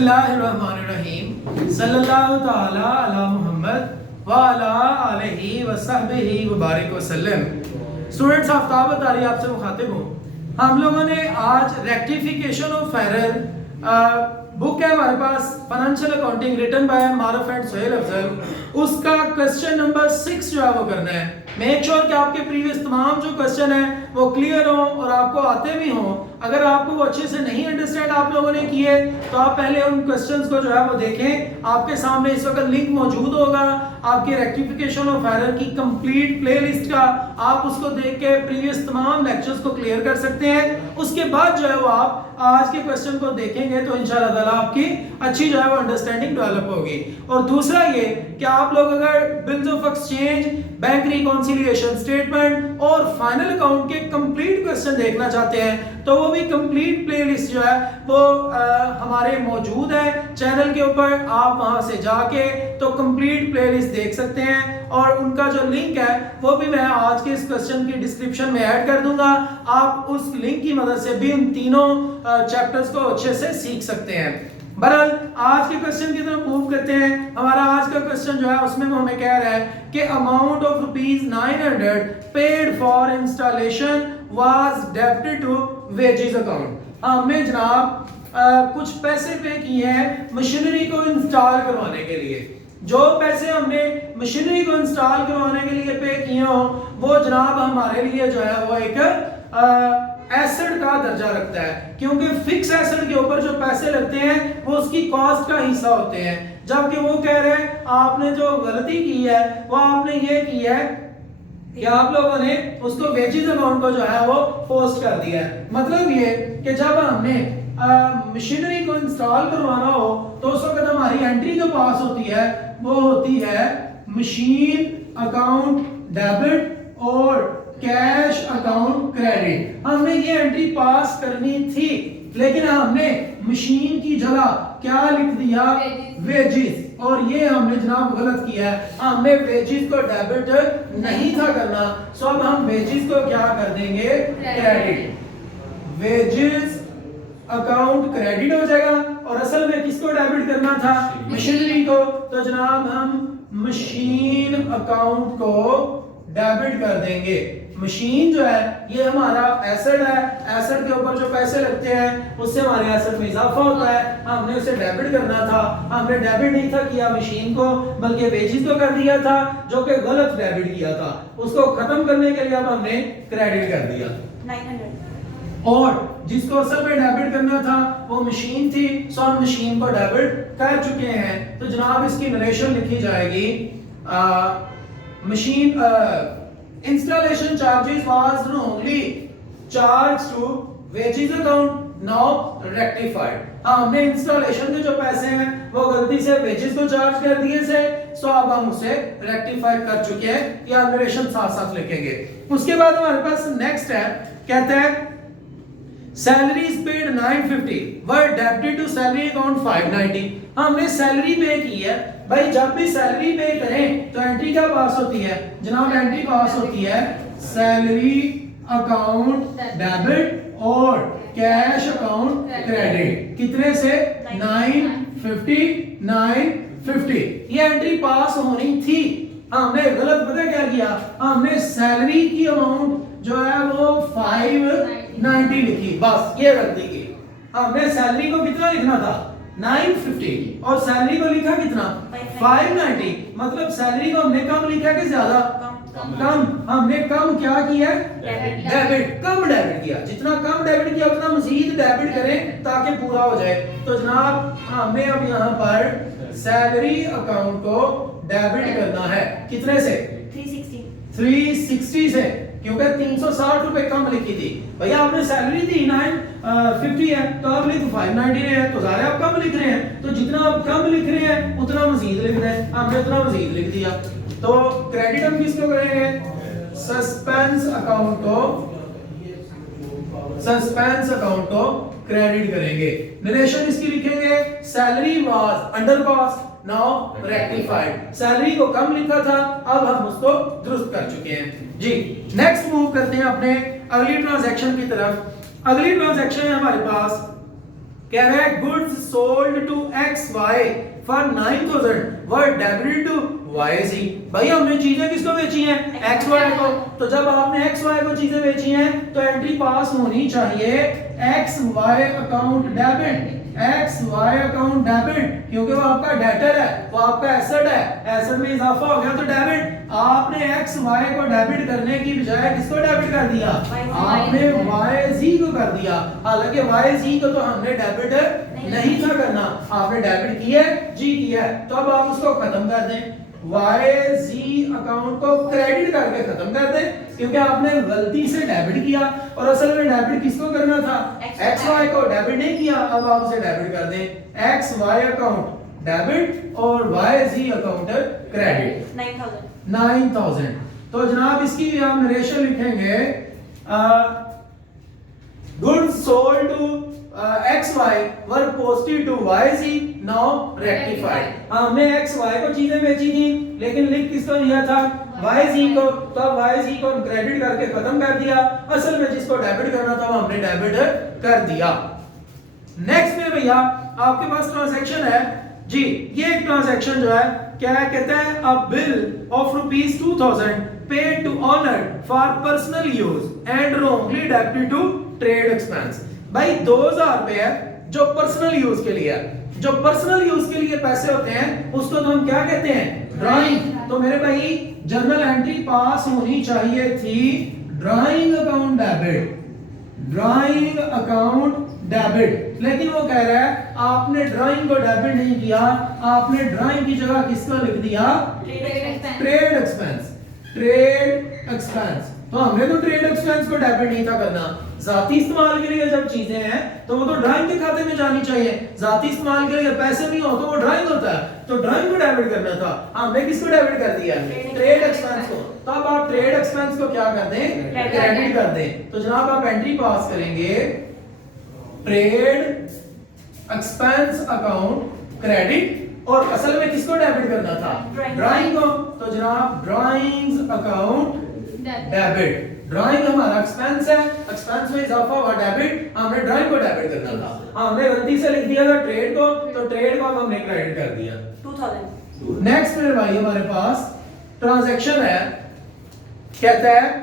बिस्मिल्लाहिर्रहमानिर्रहीम सल्लल्लाहु ताला अला मुहम्मद व अला आलिहि व सहबिहि व बारिक वसल्लम। स्टूडेंट्स, आफ्ताब तारी आपसे मुखातिब हूँ। हम लोगों ने आज रेक्टिफिकेशन ऑफ एरर बुक है हमारे पास, financial accounting written by Maroof and Sohail Afzal, उसका क्वेश्चन नंबर 6 जो है वो करना है। मेक श्योर कि आपके प्रीवियस तमाम जो क्वेश्चन है वो क्लियर हो और आपको आते भी हों। अगर आपको वो अच्छे से नहीं अंडरस्टैंड आप लोगों ने किए तो आप पहले उन क्वेश्चंस को जो है वो देखें। आपके सामने इस वक्त लिंक मौजूद होगा आपके रेक्टिफिकेशन ऑफ एरर की कंप्लीट प्लेलिस्ट का, आप उसको देख के प्रीवियस तमाम लेक्चर्स को क्लियर कर सकते हैं। उसके बाद जो है वो आप आज के क्वेश्चन को देखेंगे तो इंशाल्लाह ताला आपकी अच्छी जो है वो अंडरस्टैंडिंग डेवलप होगी। और दूसरा ये कि आप लोग अगर bills of exchange, bank reconciliation statement और फाइनल अकाउंट के कंप्लीट क्वेश्चन देखना चाहते हैं तो वो भी कंप्लीट प्लेलिस्ट जो है वो हमारे मौजूद है चैनल के ऊपर। आप वहां से जाके तो कंप्लीट प्लेलिस्ट देख सकते हैं और उनका जो लिंक है वो भी मैं आज के इस क्वेश्चन की डिस्क्रिप्शन में ऐड कर दूंगा। आप उस लिंक की मदद से भी उन तीनों चैप्टर्स को अच्छे से सीख सकते हैं। बहरहाल आज के क्वेश्चन की तरफ मूव करते हैं। हमारा आज का क्वेश्चन जो है उसमें वो हमें कह रहा है कि amount of ₹900 paid for installation was debited to wages account. हमने जनाब कुछ पैसे पे किए हैं मशीनरी को इंस्टॉल करवाने के लिए। जो पैसे हमने मशीनरी को इंस्टॉल करवाने के लिए पे किए हो वो जनाब हमारे लिए जो है वो एक एसेट का दर्जा रखता है, क्योंकि फिक्स एसेट के ऊपर जो पैसे लगते हैं वो उसकी कॉस्ट का हिस्सा होते हैं। जबकि वो कह रहे हैं आपने जो गलती की है वो आपने ये की है कि आप लोगों ने उसको वेजेस अकाउंट को जो है वो पोस्ट कर दिया है। मतलब ये कि जब हमने मशीनरी को इंस्टॉल करवाना हो तो उस वक्त हमारी एंट्री जो पास होती है वो होती है मशीन अकाउंट डेबिट और कैश अकाउंट क्रेडिट। हमने ये एंट्री पास करनी थी, लेकिन हमने मशीन की जगह क्या लिख दिया, वेजेस, और ये हमने जनाब गलत किया है। हमने वेजेस को डेबिट नहीं था करना, सो अब हम वेजेस को क्या कर देंगे, क्रेडिट। वेजेस अकाउंट क्रेडिट हो जाएगा और असल में किसको डेबिट करना था, मशीनरी को। तो जनाब हम मशीन अकाउंट को डेबिट कर देंगे। मशीन जो है ये हमारा एसेट है, एसेट के ऊपर जो पैसे लगते हैं उससे हमारे एसेट में इजाफा होता है। हमने उसे डेबिट करना था, हमने डेबिट नहीं था किया मशीन को, बल्कि वेजेस को कर दिया था, जो कि गलत डेबिट किया था। उसको खत्म करने के लिए अब हमने क्रेडिट कर दिया 900। और जिसको असल में डेबिट करना था वो मशीन थी, सो हम मशीन को डेबिट कर चुके हैं। तो जनाब इसकी नरेशन लिखी जाएगी, machine installation charges was wrongly charged to wages account, now rectified। हमने इंस्टॉलेशन के जो पैसे हैं वो गलती से वेजेस को चार्ज कर दिए थे, सो अब हम उसे रेक्टिफाई कर चुके हैं। ये नरेशन साथ साथ लिखेंगे। उसके बाद हमारे पास नेक्स्ट है, कहते हैं salaries paid 950 were debited to salary account 590। हमने सैलरी पे की है भाई। जब भी सैलरी पे करें तो एंट्री क्या पास होती है जनाब, एंट्री पास होती है सैलरी अकाउंट डेबिट और कैश अकाउंट क्रेडिट। कितने से 950 950। ये एंट्री पास होनी थी। हमने गलत पता क्या किया, हमने सैलरी की अमाउंट जो है वो 590 लिखी, बस ये गलती की। हमने सैलरी को कितना लिखना था 950 और सैलरी को लिखा कितना 590। मतलब सैलरी को हमने कम लिखा कि ज्यादा, कम। हमने कम क्या किया, डेबिट, कम डेबिट किया। जितना कम डेबिट किया उतना मजीद डेबिट करें ताकि पूरा हो जाए। तो जनाब हमें अब यहाँ पर सैलरी अकाउंट को डेबिट करना है कितने से, 360 से, क्योंकि 360 रुपए कम लिखी थी। भैया आपने सैलरी थी 950 है तो आप लिख 590 है, तो ज़ाहिर आप कम लिख रहे हैं। तो जितना आप कम लिख रहे हैं उतना मजीद लिख रहे हैं, हमने उतना मजीद लिख दिया। तो क्रेडिट हम किसको करेंगे, सस्पेंस अकाउंट को क्रेडिट करेंगे। नरेशन इसकी लिखेंगे, salary was under pass, now rectified. Salary को कम लिखा था, अब हम उसको दुरुस्त कर चुके हैं जी। नेक्स्ट मूव करते हैं अपने अगली ट्रांजैक्शन की तरफ। अगली ट्रांजैक्शन है हमारे पास कह रहा है goods sold to X Y for 9000 were debited to Y G. भाई हमने चीजें किसको बेची हैं? एक्स वाई को। तो जब आपने एक्स वाई को चीजें बेची हैं तो एंट्री पास होनी चाहिए X Y account debit, X Y account debit, क्योंकि वो आपका डेटर है, वो आपका एसेट है, एसेट में इजाफा हो गया तो डेबिट। आपने एक्स वाई को डेबिट करने की बजाय किसको डेबिट कर दिया? आपने वाई जी को कर दिया। हालांकि वाई जी को तो हमने डेबिट नहीं था करना, आपने डेबिट किया जी किया है, तो अब आप उसको खत्म कर दें, वाई जी अकाउंट को क्रेडिट करके खत्म कर दें, क्योंकि आपने गलती से डेबिट किया और असल में डेबिट किसको करना था? एक्स वाई को। डेबिट नहीं किया, अब आप उसे डेबिट कर दें, एक्स वाई अकाउंट डेबिट और वाई जी अकाउंट क्रेडिट 9000। तो जनाब इसकी भी हम नरेशन लिखेंगे, goods sold to X Y were posted to Y Z now rectified. हमने एक्स वाई को चीजें बेची थी लेकिन लिख किसको दिया था? वाई जी को। तो वाई जी को क्रेडिट करके खत्म कर दिया, असल में जिसको डेबिट करना था वो हमने डेबिट कर दिया। नेक्स्ट में भैया आपके पास ट्रांजैक्शन है जी, ये एक ट्रांजैक्शन जो है क्या कहता है? A bill of rupees 2000 paid to owner for personal use and wrongly debited to trade expense. भाई 2000 रुपए है जो पर्सनल यूज के लिए है। जो पर्सनल यूज के लिए पैसे होते हैं उसको तो हम क्या कहते हैं? ड्राइंग। तो मेरे भाई जर्नल एंट्री पास होनी चाहिए थी drawing account debit, drawing account debit, लेकिन वो कह रहा है आपने ड्राइंग को डेबिट नहीं किया, आपने ड्राइंग की जगह किसको लिख दिया? Trade expense, trade expense. तो हमने तो ट्रेड एक्सपेंस को डेबिट नहीं था करना, जाती इस्तेमाल के लिए जब चीजें हैं तो वो तो ड्राइंग के खाते में जानी चाहिए। जाती इस्तेमाल के लिए पैसे नहीं हो तो वो ड्राइंग होता है, तो ड्राइंग को डेबिट करना था, हमने किसको डेबिट कर दिया? ट्रेड एक्सपेंस को। तो अब आप ट्रेड एक्सपेंस को क्या कर दें? क्रेडिट कर दें। तो जनाब आप एंट्री पास करेंगे ट्रेड एक्सपेंस अकाउंट क्रेडिट, और असल में किसको डेबिट करना था? ड्राइंग को। तो जनाब ड्राइंग्स अकाउंट डेबिट, ड्राइंग हमारा एक्सपेंस है, एक्सपेंस में इजाफा हुआ डेबिट, हमने ड्राइंग को डेबिट करना था, हमने गलती से लिख दिया था ट्रेड को, तो ट्रेड को हमने क्रेडिट कर दिया 2000। नेक्स्ट मेरे भाई हमारे पास ट्रांजैक्शन है, कहता है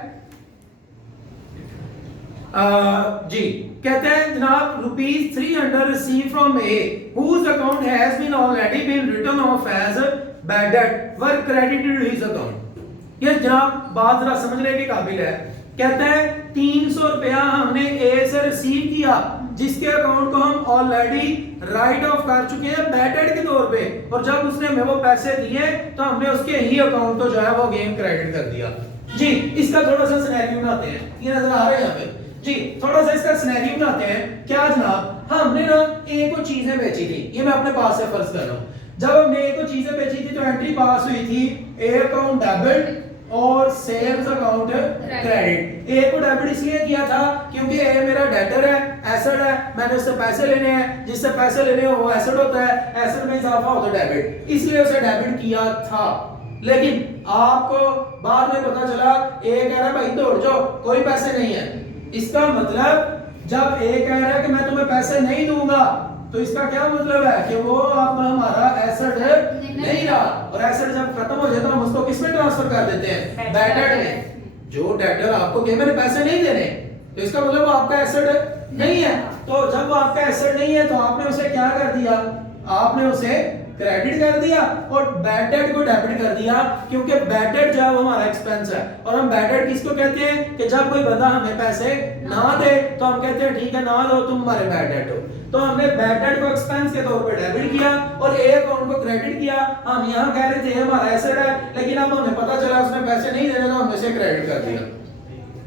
जी कहते हैं जनाब rupees 300 receive from A whose account has been already been written off as bad debt were credited to his account। ये जनाब बात जरा समझने के काबिल है। कहते हैं 300 रुपया हमने ए से रिसीव किया जिसके अकाउंट को हम ऑलरेडी राइट ऑफ कर चुके हैं बैड डेट के तौर पे, और जब उसने हमें वो पैसे दिए तो हमने उसके ही अकाउंट को जो है वो गेम क्रेडिट कर दिया जी। इसका थोड़ा सा सिनेरियो बनाते हैं, ये नजर आ रहे हैं यहाँ पे जी, थोड़ा सा इसका सिनेरियो बनाते हैं। क्या जनाब हमने ना ए को चीजें बेची थी, ये मैं अपने पास से फर्ज कर रहा हूँ। जब हमने ए को चीजें बेची थी तो एंट्री पास हुई थी ए अकाउंट डेबिट और सेल्स अकाउंट क्रेडिट। ए को डेबिट इसलिए किया था क्योंकि ए मेरा डेटर है, एसेट है, मैंने उससे पैसे लेने हैं, जिससे पैसे लेने हो वो एसेट होता है, एसेट में इजाफा होता है डेबिट, इसलिए उसे डेबिट किया था। लेकिन आपको बाद में पता चला ए कह रहा है भाई दौड़ जाओ, कोई पैसे नहीं है। इसका मतलब जब ए कह रहा है कि मैं तुम्हें पैसे नहीं दूंगा तो इसका क्या मतलब है कि वो अब हमारा एसेट नहीं रहा, और एसेट जब खत्म हो जाता है हम उसको किस में ट्रांसफर कर देते हैं? बैड डेट में। जो डेटर आपको कहे मैंने पैसे नहीं देने, तो इसका मतलब वो आपका एसेट नहीं है। तो जब वो आपका एसेट नहीं है तो आपने उसे क्या कर दिया? आपने उसे क्रेडिट कर दिया और बैड डेट को डेबिट कर दिया, क्योंकि बैड डेट जो है वो हमारा एक्सपेंस है। और हम बैड डेट किसको कहते हैं कि जब कोई बंदा हमें पैसे ना दे तो हम कहते हैं ठीक है ना दो तुम हमारे बैड डेट हो। तो हमने बैड डेट को एक्सपेंस के तौर पे डेबिट किया और ए अकाउंट को क्रेडिट किया। हम यहाँ कह रहे थे हमारा एसेट है, लेकिन अब हमें पता चला उसने पैसे नहीं देने तो हमने इसे क्रेडिट कर दिया।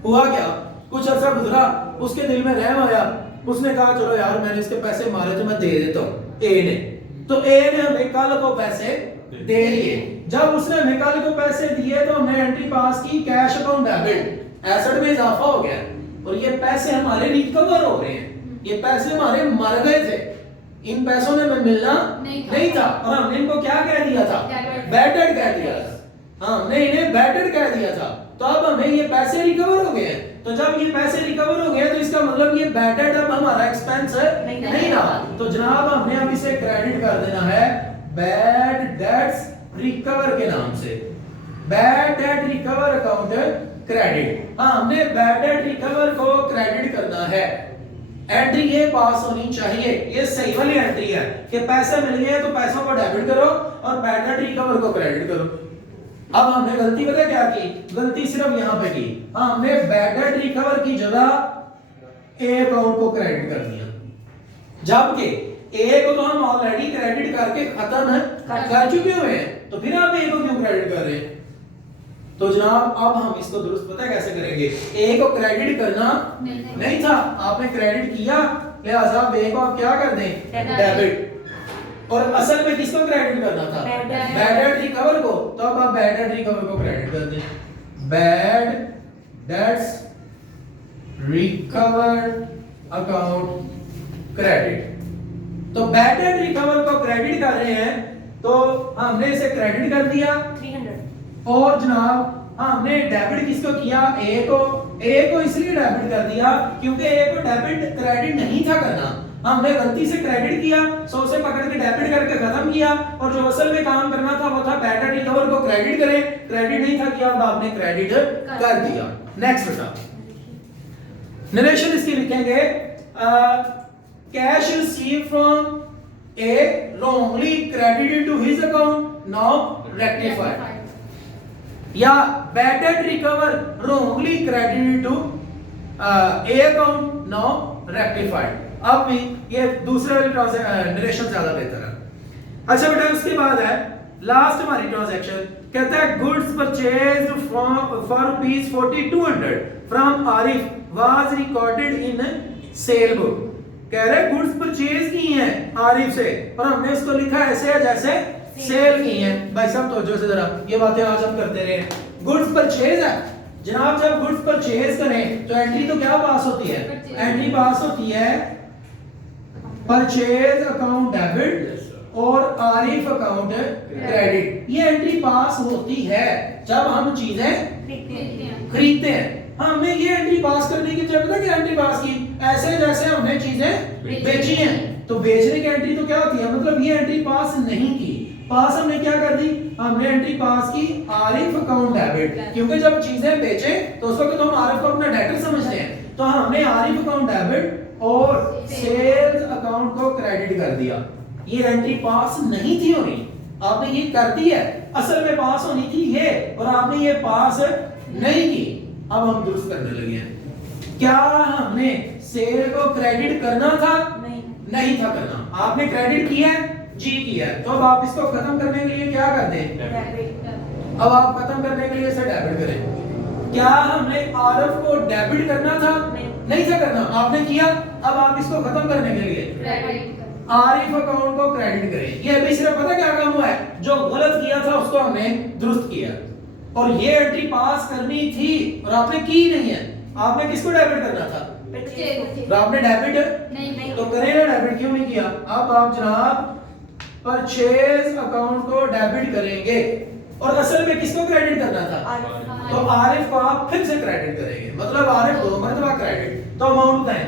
हुआ क्या, कुछ अर्सा गुजरा, उसके दिल में रहम आया, उसने कहा चलो यार मैंने इसके पैसे मारे तो मैं दे देता हूँ ए ने। तो ए ने हमें कल को पैसे दे दिए। जब उसने हमें कल को पैसे दिए तो हमने एंट्री पास की कैश अकाउंट डेबिट, एसेट में इजाफा हो गया और ये पैसे हमारे रिकवर हो रहे हैं। ये पैसे हमारे मर गए थे, इन पैसों ने मिलना नहीं था और हमने इनको क्या कह दिया था? बैड डेट कह दिया था। हाँ हमने इन्हें बैड डेट कह दिया था। तो अब हमें ये पैसे रिकवर हो गए हैं। तो जब ये पैसे रिकवर हो गए तो इसका मतलब ये बैड डेट अब हमारा एक्सपेंस नहीं रहा। तो जनाब हमने अब इसे क्रेडिट कर देना है बैड डेट्स रिकवर के नाम से, bad debt recover account credit. हाँ, हमने बैड डेट रिकवर को क्रेडिट करना है। एंट्री ये पास होनी चाहिए, ये सही वाली एंट्री है कि पैसे मिल गए तो पैसों को डेबिट करो और बैड डेट रिकवर को क्रेडिट करो। अब हमने गलती पता क्या की, गलती सिर्फ यहां पे की। हाँ, हमने बैड डेट रिकवर की जगह ए अकाउंट को क्रेडिट कर दिया, जबकि ए को तो हम ऑलरेडी क्रेडिट करके खत्म कर चुके हुए हैं, तो फिर आप ए को क्यों क्रेडिट कर रहे हैं? तो जनाब अब हम इसको दुरुस्त पता कैसे करेंगे, ए को क्रेडिट करना नहीं था, आपने क्रेडिट किया, लिहाजा ए को आप क्या कर दें, डेबिट। और असल में किसको क्रेडिट करना था, बैड डेट रिकवर को, तो अब आप बैड डेट रिकवर को क्रेडिट कर दें, bad debts recover account credit. तो बैड डेट रिकवर को क्रेडिट कर रहे हैं, तो हमने इसे क्रेडिट कर दिया 300, और जनाब हमने डेबिट किसको किया, ए को इसलिए डेबिट कर दिया क्योंकि ए को डेबिट क्रेडिट नहीं था करना, हमने गलती से क्रेडिट किया, सो से पकड़ के डेबिट करके खत्म किया, और जो असल में काम करना था वो था बैड डेट रिकवर को क्रेडिट करें, क्रेडिट नहीं था किया, अब आपने क्रेडिट कर दिया। नेक्स्ट बेटा नरेशन इसकी लिखेंगे, cash receive from A wrongly credited to his account now rectified, या bad debt recover wrongly credited to A account now rectified। अब भी ये दूसरे वाली नरेशन ज्यादा बेहतर है। अच्छा बेटा उसके बाद है लास्ट हमारी ट्रांजैक्शन, कहता है goods purchased for rupees 4200 from Arif was recorded in cell book. कह रहे गुड्स परचेज की हैं आरिफ से, और हमने इसको लिखा ऐसे है जैसे सेल की हैं। भाई साहब तवज्जो से जरा, ये बातें आज हम करते रहे। गुड्स परचेज है जनाब, जब गुड्स परचेज करें तो एंट्री तो क्या पास होती है, एंट्री पास होती है परचेज अकाउंट डेबिट और आरिफ अकाउंट क्रेडिट। ये एंट्री पास होती है जब हम चीजें खरीदते हैं। हमने ये एंट्री पास करने की जब क्या एंट्री पास की, ऐसे जैसे हमने चीजें बेची हैं, तो बेचने की एंट्री तो क्या होती है, मतलब ये एंट्री पास नहीं की, पास हमने क्या कर दी, हमने एंट्री पास की आरिफ अकाउंट डेबिट, क्योंकि जब चीजें बेचे तो उस वक्त तो हम आरिफ को अपना डेटर समझते हैं, तो हमने आरिफ अकाउंट डेबिट और सेल्स अकाउंट को क्रेडिट कर दिया। ये एंट्री पास नहीं थी होनी, आपने ये कर दी है, असल में पास होनी थी ये, और आपने ये पास नहीं की। अब हम दुरुस्त करने लगे हैं। क्या हमने सेल को क्रेडिट करना था, नहीं था करना, आपने क्रेडिट किया है, जी किया है, तो अब आप इसको खत्म करने के लिए क्या कर दें, अब आप खत्म करने के लिए इसे डेबिट करें। क्या हमने आरएफ को डेबिट करना था, नहीं था करना, आपने किया, अब आप इसको खत्म करने के लिए आरिफ अकाउंट को क्रेडिट करें। ये अभी सिर्फ पता क्या काम हुआ है, जो गलत किया था उसको हमने दुरुस्त किया, और ये एंट्री पास करनी थी और आपने की नहीं है। आपने किसको डेबिट करना था, तो आपने डेबिट नहीं तो करें ना, डेबिट क्यों नहीं किया। अब आप जनाब परचेज अकाउंट को डेबिट करेंगे, और असल में किसको क्रेडिट करना था, तो आरिफ को आप फिर से क्रेडिट करेंगे, मतलब आरिफ दो मरतबा क्रेडिट। तो अमाउंट बताएं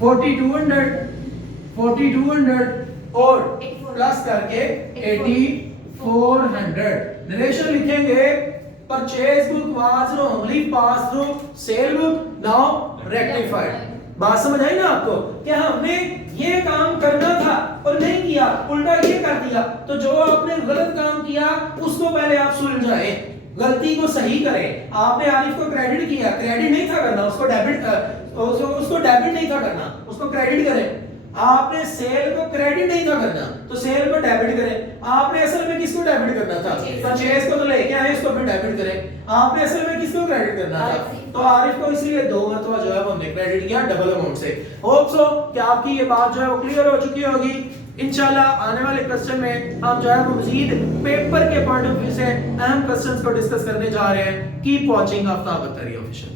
4200 और प्लस करके 8400। नरेशन लिखेंगे purchase book was wrongly pass through cell book now rectified. बात समझ आई ना आपको, कि हमने ये काम करना था और नहीं किया, उल्टा ये कर दिया, तो जो आपने गलत काम किया उसको पहले आप सुलझाएं, गलती को सही करें। आपने आरिफ को क्रेडिट किया, क्रेडिट नहीं था करना, उसको डेबिट नहीं था करना, उसको क्रेडिट करें। आपने सेल को क्रेडिट नहीं था करना, तो सेल को डेबिट करें। आपने असल में किसको डेबिट करना था, परचेज को तो लेके आए, इसको फिर डेबिट करें। आपने असल में किसको क्रेडिट करना था, तो आरिफ को इसीलिए दो मरतबा जो है वो हमने क्रेडिट किया डबल अमाउंट से। होप सो कि आपकी ये बात जो है वो क्लियर हो चुकी होगी। इंशाल्लाह आने वाले क्वेश्चन में हम जो है वो मजीद पेपर के पॉइंट ऑफ व्यू से अहम क्वेश्चंस को डिस्कस करने जा रहे हैं। Keep watching Aftab Attari official.